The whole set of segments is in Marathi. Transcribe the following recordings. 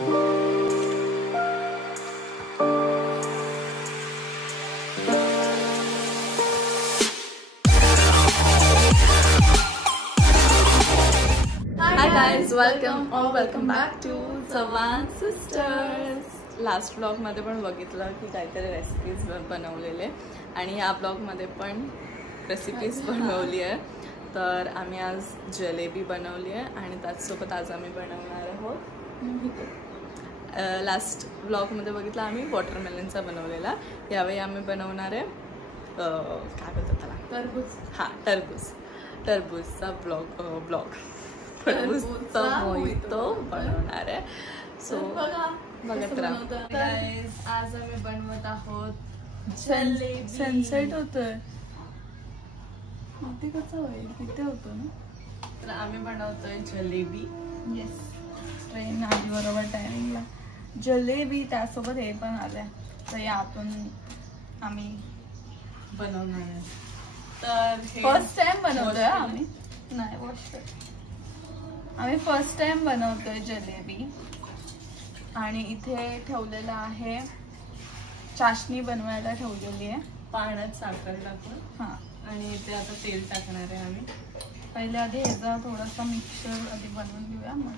Welcome back to Chavan sisters. Last ब्लॉगमध्ये पण बघितलं की काहीतरी रेसिपीज बनवलेले आणि ह्या ब्लॉगमध्ये पण रेसिपीज बनवली आहे. तर आम्ही आज जलेबी बनवली आहे आणि त्याचसोबत आज आम्ही बनवणार आहोत. लास्ट ब्लॉगमध्ये बघितलं आम्ही वॉटरमेलनचा बनवलेला. यावेळी आम्ही बनवणार आहे काय बोलतात त्याला, टरबूज. हां, टरबूजचा टरबूजचा मोहितो बनवणार आहे. सो बघत राहा गाईज. आज आम्ही बनवत आहोत जलेबी. सनसेट होतोय, किती कसं होईल, किती होतं ना. तर आम्ही बनवतोय जलेबी. येस, ट्रेन आली बरोबर टायमिंगला. जलेबी त्यासोबत हे पण आलंय, तर यातून आम्ही बनवणार आहे. तर फर्स्ट टाइम बनवतोय आम्ही. नाही, आम्ही फर्स्ट टाइम बनवतोय जलेबी. आणि इथे ठेवलेलं आहे, चाशणी बनवायला ठेवलेली आहे पाण्यात साखर टाकून. हां, आणि इथे आता तेल टाकणार आहे आम्ही. पहिले आधी ह्याचा थोडासा मिक्सचर आधी बनवून घेऊया, मग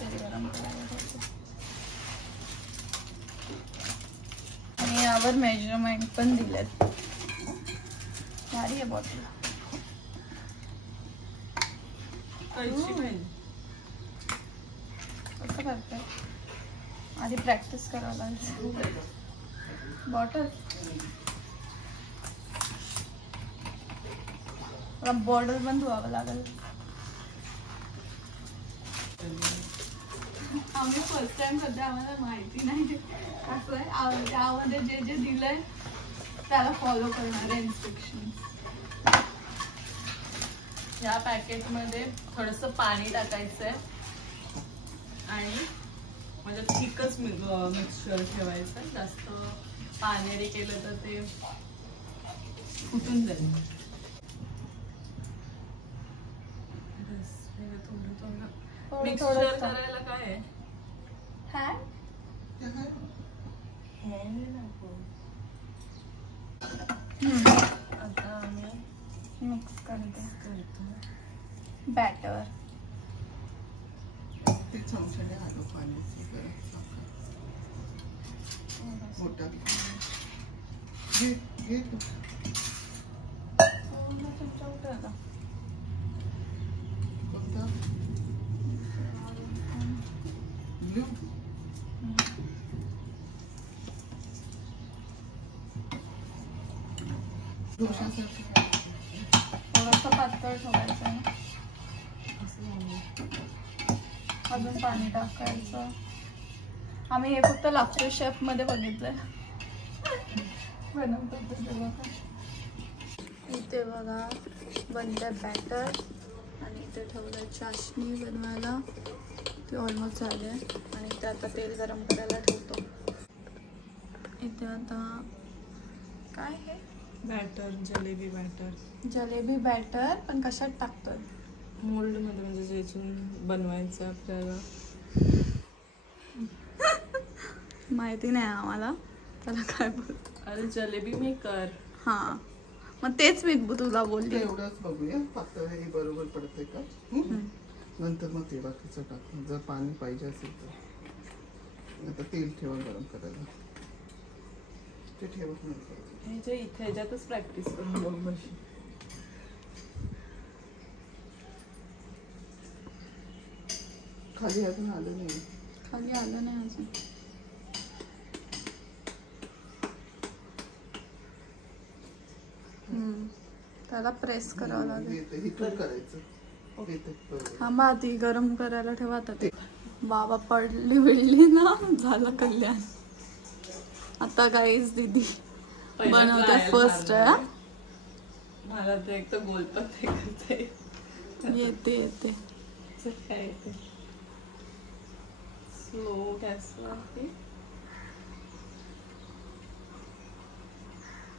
तेल गरम करायला ठेवतो. आणि यावर मेजरमेंट पण दिलेत. भारी आहे बॉटल. कसं करते, आधी प्रॅक्टिस करावं लागेल. बॉटल बॉर्डर पण धुवावं लागेल. आम्ही फर्स्ट टाइम सध्या, आम्हाला माहिती नाही कसं आहे. यामध्ये जे जे दिलंय त्याला फॉलो करणार आहे इन्स्ट्रक्शन. ह्या पॅकेटमध्ये थोडंसं पाणी टाकायचं आहे आणि म्हणजे थिकच मिक्सचर ठेवायचं. जास्त पाणीरी केलं तर ते फुटून जाईल. मिक्सचर करायला काय आहे, आता आम्ही मिक्स करतो बॅटर. ते चमच्याने आलो पाण्याची मोठा घे चमचा उठवला. कोणता ब्लू. थोडंसं पातळ ठेवायचं आहे. अजून पाणी टाकायचं. आम्ही हे फक्त लाफ्टर शेफ मध्ये बघितलंय बनवतात तेव्हा. इथे बघा बनलं बॅटर आणि इथे ठेवलं चाशणी बनवायला. ते ऑलमोस्ट झाले आणि इथे आता तेल गरम करायला ठेवतो. इथे आता काय हे batter, jalebi batter. Jalebi batter पण कशात टाकतोय? मोल्डमध्ये, म्हणजे ज्यातून बनवायचं आपल्याला. माहिती नाही आम्हाला त्याला काय बोलतो. अरे जलेबी मेकर. हां, मग तेच मी तुला बोलते. एवढंच बघूया पातळ हे बरोबर पडतंय का. नंतर मग ते बाकीचं टाकून, जर पाणी पाहिजे असेल तर. आता तेल ठेवा गरम करायला. ते ठेवत नाही इथे ह्याच्यातच प्रॅक्टिस करून बघ बशी. खाली अजून आलं नाही. खाली आलं नाही अजून. त्याला प्रेस करावं लागेल. इथून करायचं. हा, मग आधी गरम करायला ठेवा. ते बाबा पडली बिडली ना, झालं कल्याण. आता गाईज दीदी बनवते फर्स्ट आहे. मला तर एक तर गोलपत्ते करते येते काय येते. स्लो गॅसवरती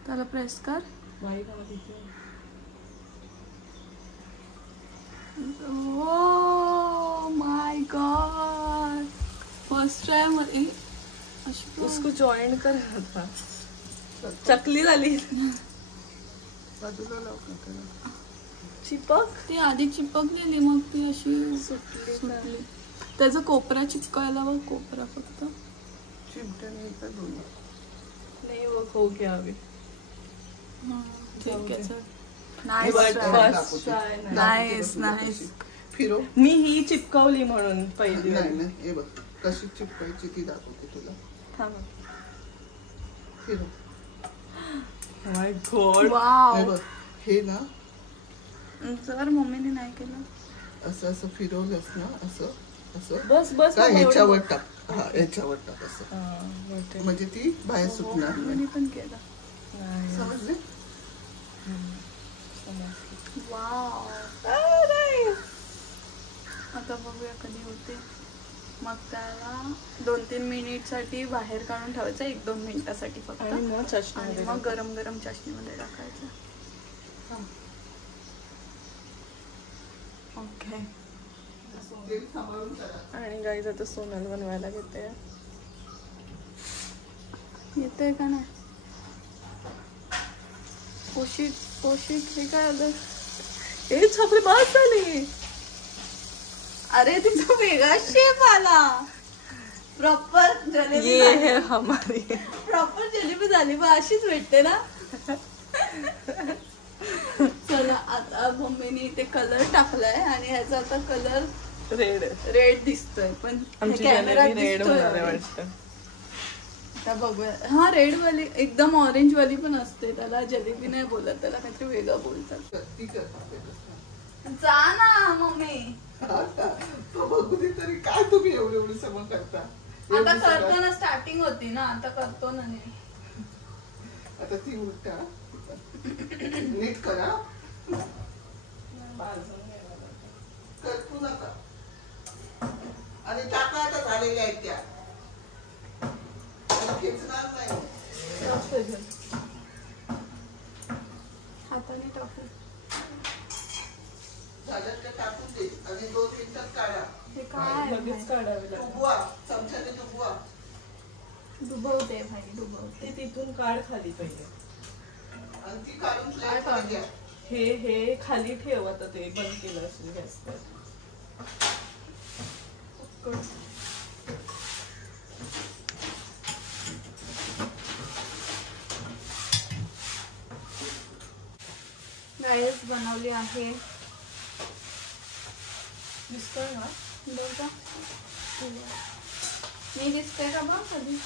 त्याला प्रेस कर. Oh my god, एक्स्ट्रा आहे अशी उसको जॉईन कर आता. चकली झाली. बाजूला लाव काकाला. चिपक ती आधी चिपकलेली मग ती अशी सुटली. त्याचा कोपरा चिपकायला बघ, कोपरा फक्त चिमट्याने का दोन्ही. नाही वो हो गया अभी. ठीक आहे चल. Nice nice. फिरो. मी ही चिपकवली म्हणून पहिली. नाही नाही, हे बघ कशी चिपकायची ती दाखवते तुला. थांब. फिरो. माय गॉड. हे वाव. बघ हे ना जर मम्मीने नाही केलं असं असं फिरवलंस ना, असं असं बस बस का मम्मा, ह्याच्यावर एवढं. टाक. हा ह्याच्यावर टाक असं, हा, मोठे. म्हणजे ती बाहेर सुटणार नाही. मम्मीने पण केलं. नाही. समजले? वाव. नाही. आता बघूया कधी होते. मग त्याला 2-3 मिनिटसाठी बाहेर काढून ठेवायचं, 1-2 मिनिटासाठी फक्त. आणि मग चष्म्यामध्ये आणि मग गरम गरम चाशणीमध्ये टाकायचं. ओके. तेल सांभाळून करा. आणि गाईज आता सोनल बनवायला घेते. येते का नाही? पोशीत हे काय आलं? ए छापरे बास झाली. अरे तिचा वेगळा शेप आला. प्रॉपर जलेबी ये झाली. है हमारी. प्रॉपर जलेबी झाली बा, अशीच भेटते ना. चला आता मम्मीने इथे कलर टाकलाय आणि ह्याचा आता कलर रेड दिसतोय, पण आमची कॅमेरा जलेबी रेड होणार आहे वाटतं. आता बघूया. हा रेड वाली एकदम ऑरेंज वाली पण असते, त्याला जलेबी नाही बोलत, त्याला काहीतरी वेगळं बोलतात. ती कर. जा ना मम्मी. तो बघू दे तरी. काय तुम्ही एवढी सगळं करता? आता करतो ना, स्टार्टिंग होती ना, आता करतो ना. आता ती उलटा नीट करा. करतो नका. आणि टाका आता झालेल्या आहेत त्या. खेचणार नाही. हाताने टाकू. झालं तर टाकून दे आणि 2 मिनिटात काढा. हे काय लगेच काढावी लागते. डुबवा, चमच्याने डुबवा. डुबवते भाई, डुबवते. ती तिथून काढ खाली पहिले. आणि ती काढून काय प्लेटमध्ये घ्या. हे खाली ठेव. आता ते बंद केलं असेल गॅस. गायस बनवली आहे. दिसतोय ना? बघा मी दिसते का बघ कधी.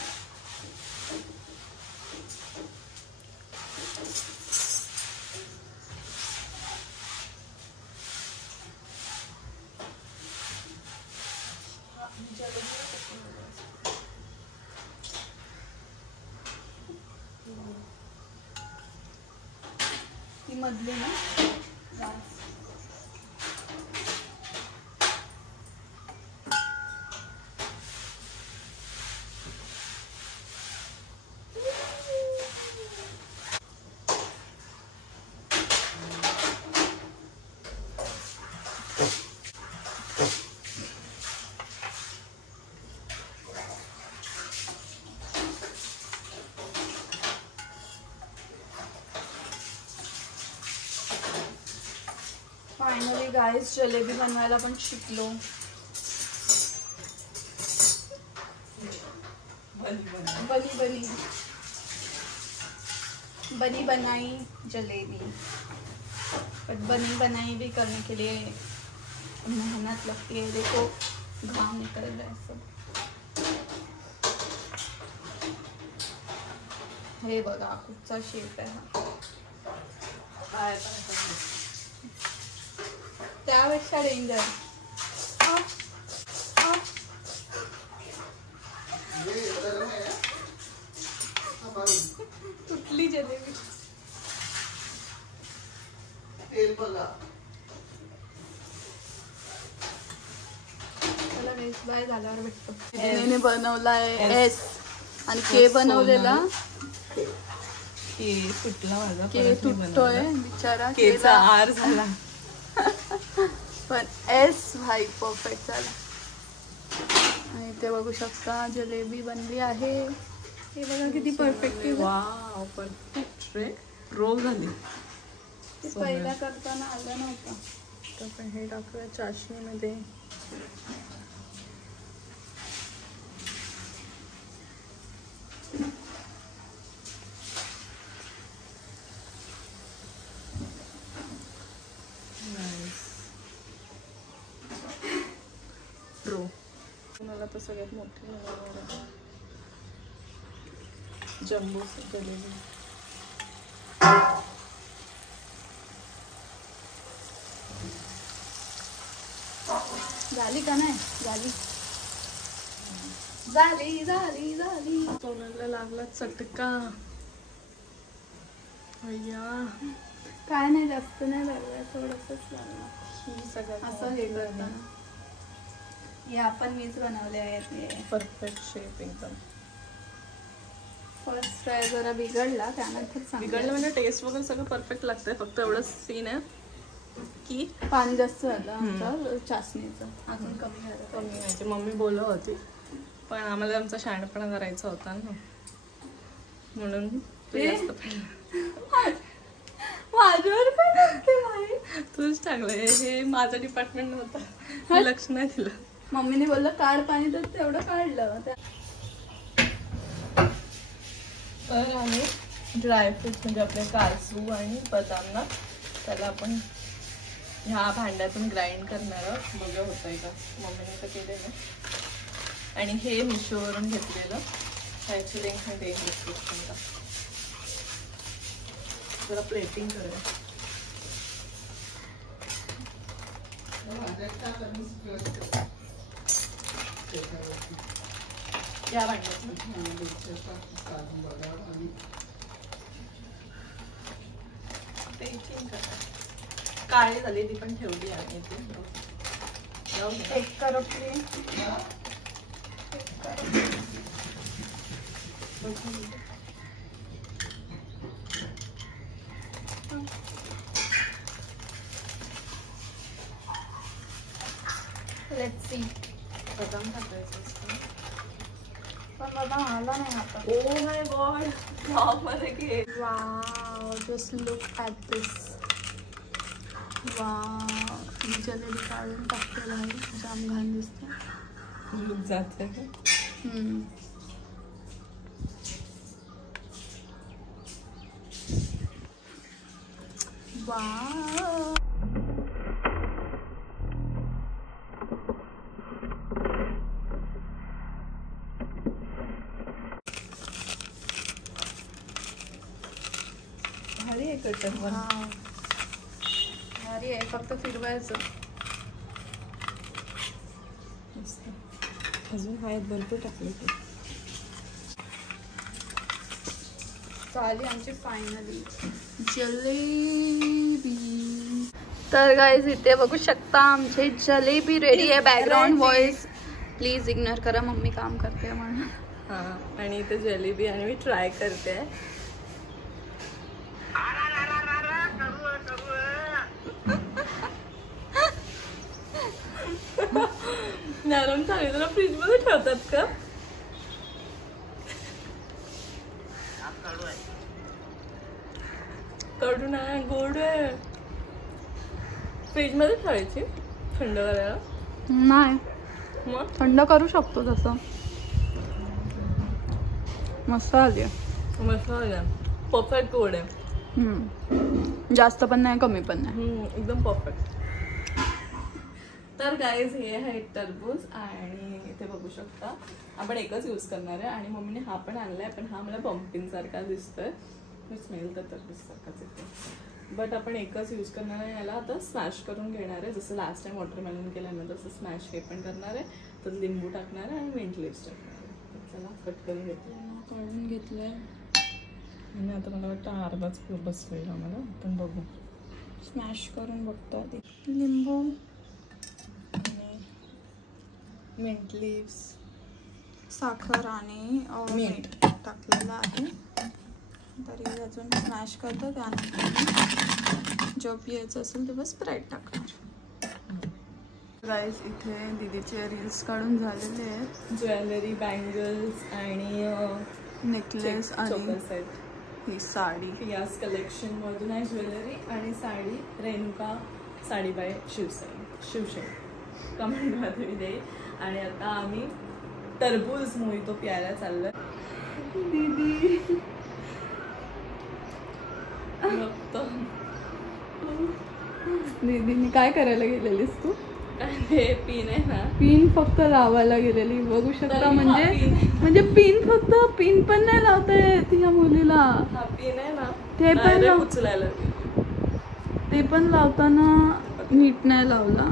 ती मधली ना. फायनली गाईस जलेबी बनवायला पण शिकलो. बनी बनाई जलेबी. बट बनी बनाई भी करने के लिए मेहनत लगती है. देखो घाम निकल रहा है सब. हे बघा कुठचा शेप आहे हा. त्यापेक्षा डेंजर. तुटली जलेबी. तेल बघा. त्याला वेस्ट बाय झाल्यावर भेटतो. त्याने बनवलाय एस आणि के बनवलेला की तुटला माझा. के तुटतोय बिचारा. केचा आर झाला. पण एस भाई परफेक्ट झाला. आणि इथे बघू शकता जलेबी बनली आहे. हे बघा किती परफेक्ट. वाव परफेक्ट रे. रोल झाली. पहिला करताना आलं नव्हतं. तर आपण हे टाकूया चाशणीमध्ये. मला तर सगळ्यात मोठी जम्बो जलेबी. झाली का नाही? झाली झाली झाली झाली. तोंडाला लागला चटका. अय्या काय नाही, जास्त नाही लागलं, थोडंसंच लागलं. ही सगळं असं हे करताना. हे आपण मीच बनवले आहेत. हे परफेक्ट शेप एकदम. फर्स्ट ट्राय जरा बिघडला, त्यानंतर बिघडलं म्हणजे टेस्ट वगैरे सगळं परफेक्ट लागतंय. फक्त एवढंच सीन आहे की पाणी जास्त झालं आमचं चाचणीचं. अजून कमी झालं. कमी व्हायची मम्मी बोलत होती, पण आम्हाला आमचा शहाणपणा करायचा होता ना, म्हणून तू जास्त माझ्यावर काय लागते माही? तूच टाकलंय. हे माझं डिपार्टमेंट नव्हतं, लक्ष नाही दिलं. मम्मीने बोललं काढ पाणी, तर तेवढं काढलं. तर आम्ही ड्रायफ्रूट म्हणजे आपले काजू आणि बदाम ना, त्याला आपण ह्या भांड्यातून ग्राइंड करणार आहोत. बघा होत आहे का, मम्मीने तर केले ना. आणि हे मिशोवरून घेतलेलं, ह्याची लिंक मी देईन डिस्क्रिप्शनला. जरा प्लेटिंग करूया. या भांड्यात काळी झाली, ती पण ठेवली आहे. एक करपली. Let's see. बदाम टाकायचं असतं, पण बदाम आला नाही आता. ओ माय गॉड, टॉप मध्ये घे. Wow, just look at this. Wow, ही जलेबी काढून टाकते बाहेर, जाम घाण दिसते. लुक जाते का? वाव. भारी आहे कटर पण. भारी आहे, फक्त फिरवायचं. अजून आहेत भरपूर टाकले ते. झाली आमची फायनली जलेबी. तर गाईज इथे बघू शकता आमची जलेबी रेडी आहे. बॅकग्राऊंड व्हॉइस प्लीज इग्नोर करा, मम्मी काम करते म्हणून. हां, आणि इथे जलेबी आणि मी ट्राय करते. नरम झाली, तुला फ्रीज मध्ये ठेवतात का? कडू नाही, गोड आहे. फ्रीज मध्ये ठेवायची थंड करायला? नाही, मग थंड करू शकतो तसं. मस्त आली. मसाला परफेक्ट गोड आहे. जास्त पण नाही, कमी पण नाही. एकदम परफेक्ट. तर गाईज हे आहे टरबूज, आणि इथे बघू शकता आपण एकच यूज करणार आहे. आणि मम्मीने हा पण आणलाय, पण हा मला पंपकिन सारखा दिसतोय. स्मेल तर टरबूज सारखाच येतो, बट आपण एकच यूज करणार आहे. याला आता स्मॅश करून घेणार आहे, जसं लास्ट टाइम वॉटरमेलन केलं ना तसं स्मॅश हे पण करणार आहे. तर लिंबू टाकणार आहे आणि मिंट लिव्स टाकणार आहे. चला कट करून काढून घेतलंय आणि आता मला वाटतं अर्धाच बस होईल आम्हाला. आपण बघू, स्मॅश करून बघतो आधी. लिंबू आणि मिंट लिव्स, साखर आणि मीठ टाकलेलं आहे. तरी अजून स्मॅश करतो. त्यानंतर जो पियायचं असेल तेव्हा स्प्राईट टाकणार. गाईज इथे दीदीचे रील्स काढून झालेले आहेत. ज्वेलरी, बँगल्स आणि नेकलेस आणि सेट. ही साडी याच कलेक्शन मधून आहे ज्वेलरी आणि साडी. रेणुका साडी बाय शिवसेना कमेंट मध्ये देईल. आणि आता आम्ही टरबूज मोहितो प्यायला चाललोय. दीदी बघतो. दीदीने काय करायला गेलेलीस तू? हे पिन आहे ना, पिन फक्त लावायला गेलेली बघू शकता. तरी म्हणजे हा pin. म्हणजे पिन फक्त पिन पण नाही लावता येत या मुलीला. हा पिन आहे ना, ते पण direct उचलायला ते पण लावताना नीट नाही लावला.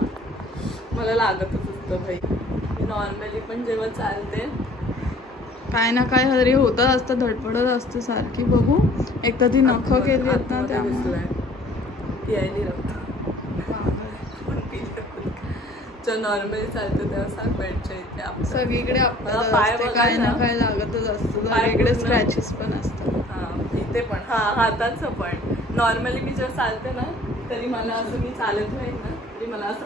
मला लागतच असतं भाई. मी नॉर्मली पण जेव्हा चालते काय ना काय हरी होतच असतं, धडपडत असते सारखी. बघू एकदा ती नख केली आहेत ना त्यामुळे पियायली नॉर्मली चालते तेव्हा सारखं बेडच्या इथे आपलं सगळीकडे आपल्याला पाय असते, बघा काय ना ना. काय लागतच असतं. पाय इकडे पूर्ण- स्क्रॅचेस पण असतात. हा इथे पण, हा हाताचं पण. नॉर्मली मी जेव्हा चालते ना तरी मला असं, मी चालत राहील ना तरी मला असं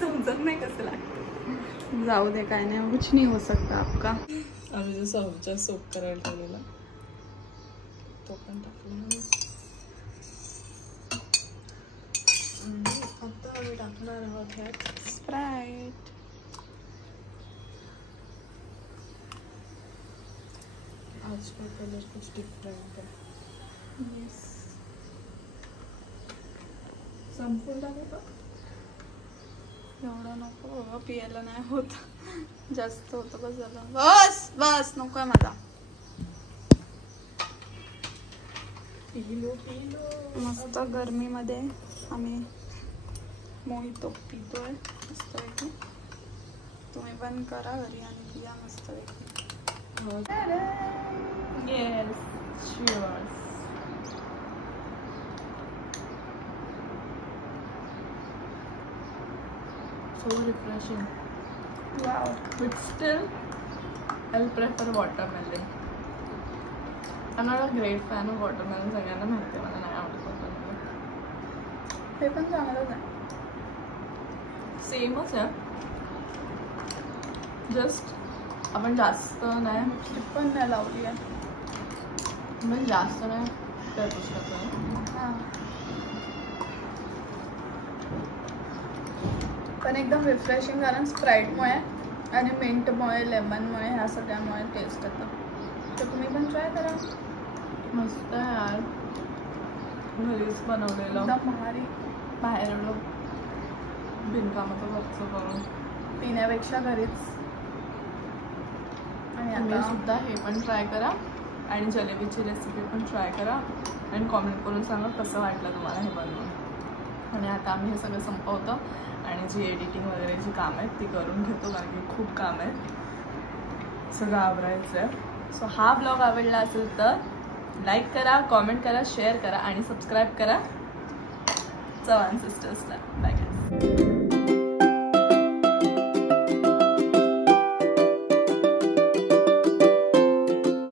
समजत नाही कसं लागतं. जाऊ दे, काय नाही, कुछ नहीं हो सकता आपका. आम्ही जो सहजा सोप करायला ठेवलेला तो पण टाकला. आता आम्ही टाकणार आहोत ह्यात स्प्राइट. आज का कलर कुछ डिफरेंट है. संपून टाकू का? एवढं नको बाबा, पियाला नाही होत. जास्त होतं बस झालं. बस बस नकोय मला. मस्त गरमीमध्ये आम्ही मोहितो पितोय मस्तपैकी. तुम्ही पण करा घरी आणि पिया मस्तपैकी. Yes, cheers. So refreshing. Wow. But still, I'll prefer watermelon. I'm not a great fan of watermelon. सगळ्यांना माहिती आहे मला नाही आवडत watermelon. हे पण चांगलंच आहे. सेमच आहे. जस्ट आपण जास्त नाही, चिप पण नाही लावली आहे. म्हणजे जास्त नाही त्या पुस्तकात. हां. पण एकदम रिफ्रेशिंग, कारण स्प्राईटमुळे आणि मिंटमुळे, लेमनमुळे, ह्या सगळ्यामुळे टेस्ट येतं. तर तुम्ही पण ट्राय करा. मस्त आहे यार. घरीच बनवलेलं, एकदम भारी. बाहेर एवढं बिनकामाचं खर्च करून पिण्यापेक्षा घरीच. आणि तुम्ही आता सुद्धा हे पण ट्राय करा आणि जलेबीची रेसिपी पण ट्राय करा आणि कॉमेंट करून सांगा कसं वाटलं तुम्हाला हे बनवून. आणि आता आम्ही हे सगळं संपवतो आणि जी एडिटिंग वगैरे जी कामं आहेत ती करून घेतो, कारण की खूप काम आहेत, सगळं आवरायचं आहे. सो हा ब्लॉग आवडला असेल तर लाईक करा, कॉमेंट करा, शेअर करा आणि सबस्क्राईब करा चव्हाण सिस्टर्सला. Bye guys.